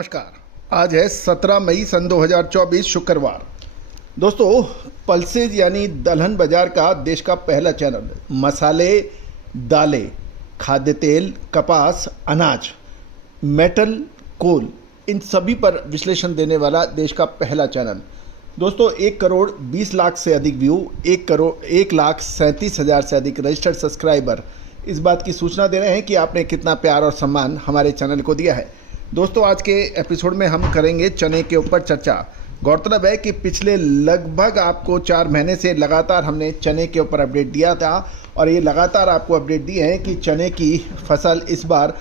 नमस्कार। आज है 17 मई सन 2024 शुक्रवार। दोस्तों, पल्सेज यानी दलहन बाजार का देश का पहला चैनल मसाले, दालें, खाद्य तेल, कपास, अनाज, मेटल, कोल, इन सभी पर विश्लेषण देने वाला देश का पहला चैनल। दोस्तों, 1 करोड़ 20 लाख से अधिक व्यू, 1 लाख 37 हज़ार से अधिक रजिस्टर्ड सब्सक्राइबर इस बात की सूचना दे रहे हैं कि आपने कितना प्यार और सम्मान हमारे चैनल को दिया है। दोस्तों, आज के एपिसोड में हम करेंगे चने के ऊपर चर्चा। गौरतलब है कि पिछले लगभग आपको 4 महीने से लगातार हमने चने के ऊपर अपडेट दिया था और ये लगातार आपको अपडेट दिए हैं कि चने की फसल इस बार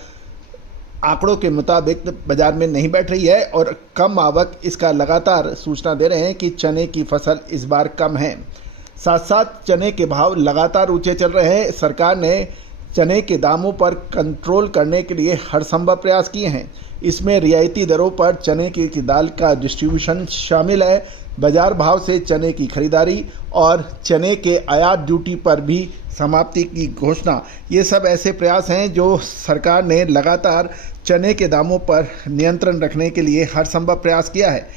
आंकड़ों के मुताबिक बाज़ार में नहीं बैठ रही है और कम आवक इसका लगातार सूचना दे रहे हैं कि चने की फसल इस बार कम है। साथ साथ चने के भाव लगातार ऊंचे चल रहे हैं। सरकार ने चने के दामों पर कंट्रोल करने के लिए हर संभव प्रयास किए हैं। इसमें रियायती दरों पर चने की दाल का डिस्ट्रीब्यूशन शामिल है, बाजार भाव से चने की खरीदारी और चने के आयात ड्यूटी पर भी समाप्ति की घोषणा। ये सब ऐसे प्रयास हैं जो सरकार ने लगातार चने के दामों पर नियंत्रण रखने के लिए हर संभव प्रयास किया है,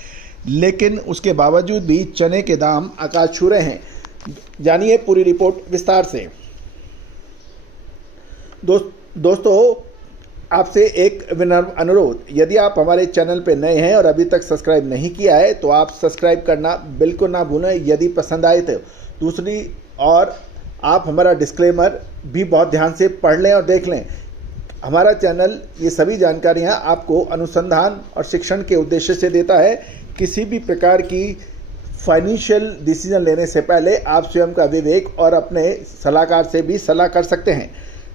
लेकिन उसके बावजूद भी चने के दाम आकाश छू रहे हैं। जानिए पूरी रिपोर्ट विस्तार से। दोस्तों, आपसे एक विनम्र अनुरोध, यदि आप हमारे चैनल पर नए हैं और अभी तक सब्सक्राइब नहीं किया है तो आप सब्सक्राइब करना बिल्कुल ना भूलें यदि पसंद आए तो। दूसरी और आप हमारा डिस्क्लेमर भी बहुत ध्यान से पढ़ लें और देख लें। हमारा चैनल ये सभी जानकारियाँ आपको अनुसंधान और शिक्षण के उद्देश्य से देता है। किसी भी प्रकार की फाइनेंशियल डिसीजन लेने से पहले आप स्वयं का विवेक और अपने सलाहकार से भी सलाह कर सकते हैं।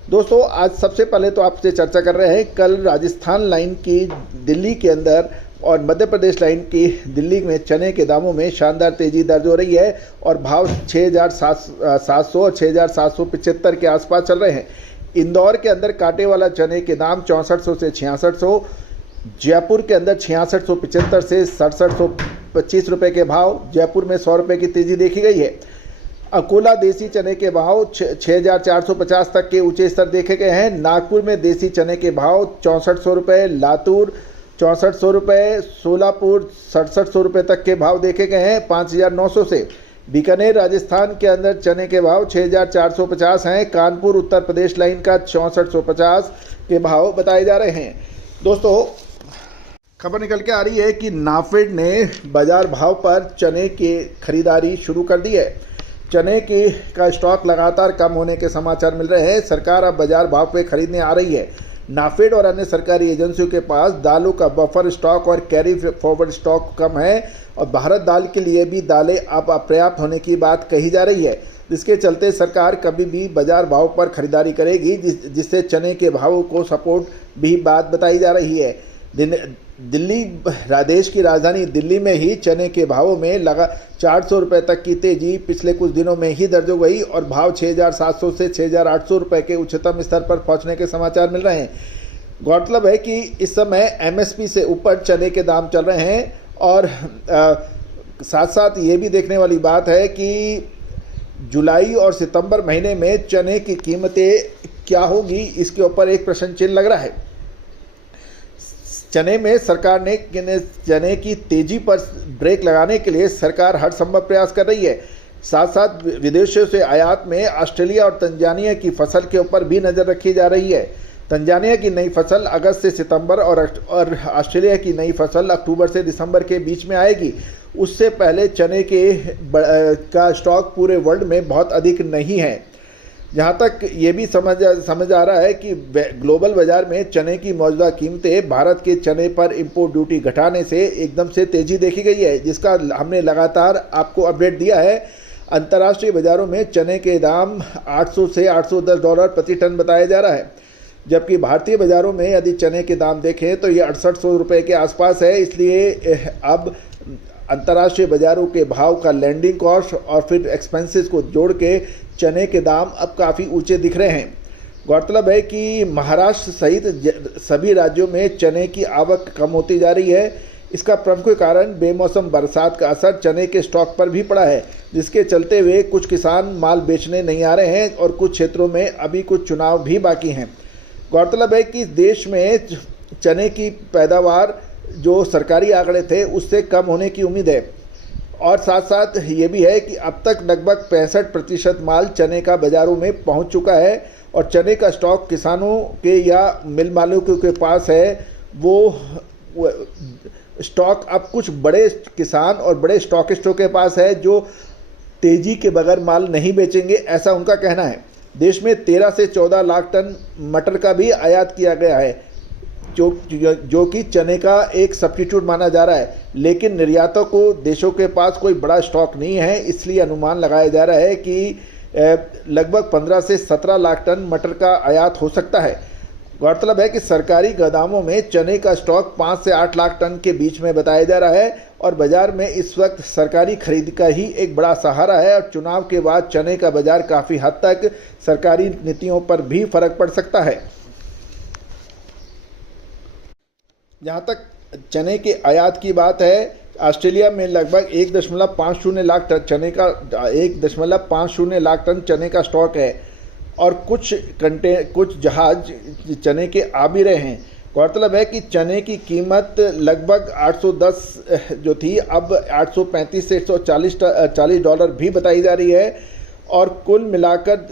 दोस्तों, आज सबसे पहले तो आपसे चर्चा कर रहे हैं कल राजस्थान लाइन की दिल्ली के अंदर और मध्य प्रदेश लाइन की दिल्ली में चने के दामों में शानदार तेज़ी दर्ज हो रही है और भाव 6,700 और 6,775 के आसपास चल रहे हैं। इंदौर के अंदर कांटे वाला चने के दाम 6400 से 6600, जयपुर के अंदर 6675 से 6725 रुपये के भाव, जयपुर में 100 रुपये की तेज़ी देखी गई है। अकोला देसी चने के भाव 6,450 तक के ऊंचे स्तर देखे गए हैं। नागपुर में देसी चने के भाव 6400 रुपये, लातूर 6400 रुपये, सोलापुर 6700 रुपये तक के भाव देखे गए हैं 5,900 से। बीकानेर राजस्थान के अंदर चने के भाव 6,450 हैं। कानपुर उत्तर प्रदेश लाइन का 6450 के भाव बताए जा रहे हैं। दोस्तों, खबर निकल के आ रही है कि नाफेड ने बाजार भाव पर चने की खरीदारी शुरू कर दी है। चने का स्टॉक लगातार कम होने के समाचार मिल रहे हैं। सरकार अब बाजार भाव पे खरीदने आ रही है। नाफेड और अन्य सरकारी एजेंसियों के पास दालों का बफर स्टॉक और कैरी फॉरवर्ड स्टॉक कम है और भारत दाल के लिए भी दालें अब अपर्याप्त होने की बात कही जा रही है, जिसके चलते सरकार कभी भी बाजार भाव पर खरीदारी करेगी, जिससे चने के भावों को सपोर्ट भी बात बताई जा रही है। दिल्ली देश की राजधानी दिल्ली में ही चने के भावों में लगा 400 रुपये तक की तेजी पिछले कुछ दिनों में ही दर्ज हो गई और भाव 6,700 से 6,800 रुपये के उच्चतम स्तर पर पहुंचने के समाचार मिल रहे हैं। गौरतलब है कि इस समय एमएसपी से ऊपर चने के दाम चल रहे हैं और साथ साथ ये भी देखने वाली बात है कि जुलाई और सितंबर महीने में चने की कीमतें क्या होगी, इसके ऊपर एक प्रश्न चिन्ह लग रहा है। चने में सरकार ने चने की तेजी पर ब्रेक लगाने के लिए सरकार हर संभव प्रयास कर रही है। साथ साथ विदेशों से आयात में ऑस्ट्रेलिया और तंजानिया की फसल के ऊपर भी नज़र रखी जा रही है। तंजानिया की नई फसल अगस्त से सितंबर और ऑस्ट्रेलिया की नई फसल अक्टूबर से दिसंबर के बीच में आएगी। उससे पहले चने का स्टॉक पूरे वर्ल्ड में बहुत अधिक नहीं है। जहाँ तक ये भी समझ आ रहा है कि ग्लोबल बाजार में चने की मौजूदा कीमतें भारत के चने पर इंपोर्ट ड्यूटी घटाने से एकदम से तेज़ी देखी गई है, जिसका हमने लगातार आपको अपडेट दिया है। अंतर्राष्ट्रीय बाज़ारों में चने के दाम 800 से $810 प्रति टन बताया जा रहा है, जबकि भारतीय बाज़ारों में यदि चने के दाम देखें तो ये 6800 रुपये के आसपास है। इसलिए अब अंतर्राष्ट्रीय बाज़ारों के भाव का लैंडिंग कॉस्ट और फिर एक्सपेंसेस को जोड़ के चने के दाम अब काफ़ी ऊंचे दिख रहे हैं। गौरतलब है कि महाराष्ट्र सहित सभी राज्यों में चने की आवक कम होती जा रही है। इसका प्रमुख कारण बेमौसम बरसात का असर चने के स्टॉक पर भी पड़ा है, जिसके चलते हुए कुछ किसान माल बेचने नहीं आ रहे हैं और कुछ क्षेत्रों में अभी कुछ चुनाव भी बाकी हैं। गौरतलब है कि देश में चने की पैदावार जो सरकारी आंकड़े थे उससे कम होने की उम्मीद है। और साथ साथ ये भी है कि अब तक लगभग 65% माल चने का बाज़ारों में पहुंच चुका है और चने का स्टॉक किसानों के या मिल मालिकों के पास है। वो स्टॉक अब कुछ बड़े किसान और बड़े स्टॉकिस्टों के पास है जो तेज़ी के बगैर माल नहीं बेचेंगे, ऐसा उनका कहना है। देश में 13 से 14 लाख टन मटर का भी आयात किया गया है जो कि चने का एक सब्स्टिट्यूट माना जा रहा है, लेकिन निर्यातों को देशों के पास कोई बड़ा स्टॉक नहीं है, इसलिए अनुमान लगाया जा रहा है कि लगभग 15 से 17 लाख टन मटर का आयात हो सकता है। गौरतलब है कि सरकारी गोदामों में चने का स्टॉक 5 से 8 लाख टन के बीच में बताया जा रहा है और बाजार में इस वक्त सरकारी खरीद का ही एक बड़ा सहारा है और चुनाव के बाद चने का बाजार काफ़ी हद तक सरकारी नीतियों पर भी फर्क पड़ सकता है। जहाँ तक चने के आयात की बात है, ऑस्ट्रेलिया में लगभग 1.50 लाख टन चने का 1.50 लाख टन चने का स्टॉक है और कुछ जहाज चने के आ भी रहे हैं। गौरतलब है कि चने की कीमत लगभग 810 जो थी अब 835 से 140 डॉलर भी बताई जा रही है और कुल मिलाकर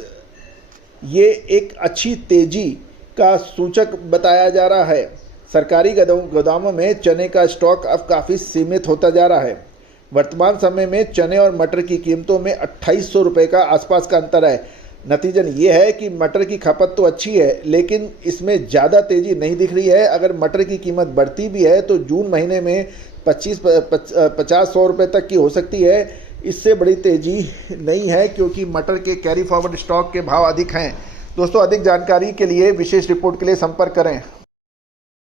ये एक अच्छी तेज़ी का सूचक बताया जा रहा है। सरकारी गोदामों में चने का स्टॉक अब काफ़ी सीमित होता जा रहा है। वर्तमान समय में चने और मटर की कीमतों में 2800 रुपये का आसपास का अंतर है। नतीजन ये है कि मटर की खपत तो अच्छी है लेकिन इसमें ज़्यादा तेज़ी नहीं दिख रही है। अगर मटर की कीमत बढ़ती भी है तो जून महीने में 50-100 रुपये तक की हो सकती है। इससे बड़ी तेज़ी नहीं है क्योंकि मटर के कैरी फॉरवर्ड स्टॉक के भाव अधिक हैं। दोस्तों, अधिक जानकारी के लिए विशेष रिपोर्ट के लिए संपर्क करें।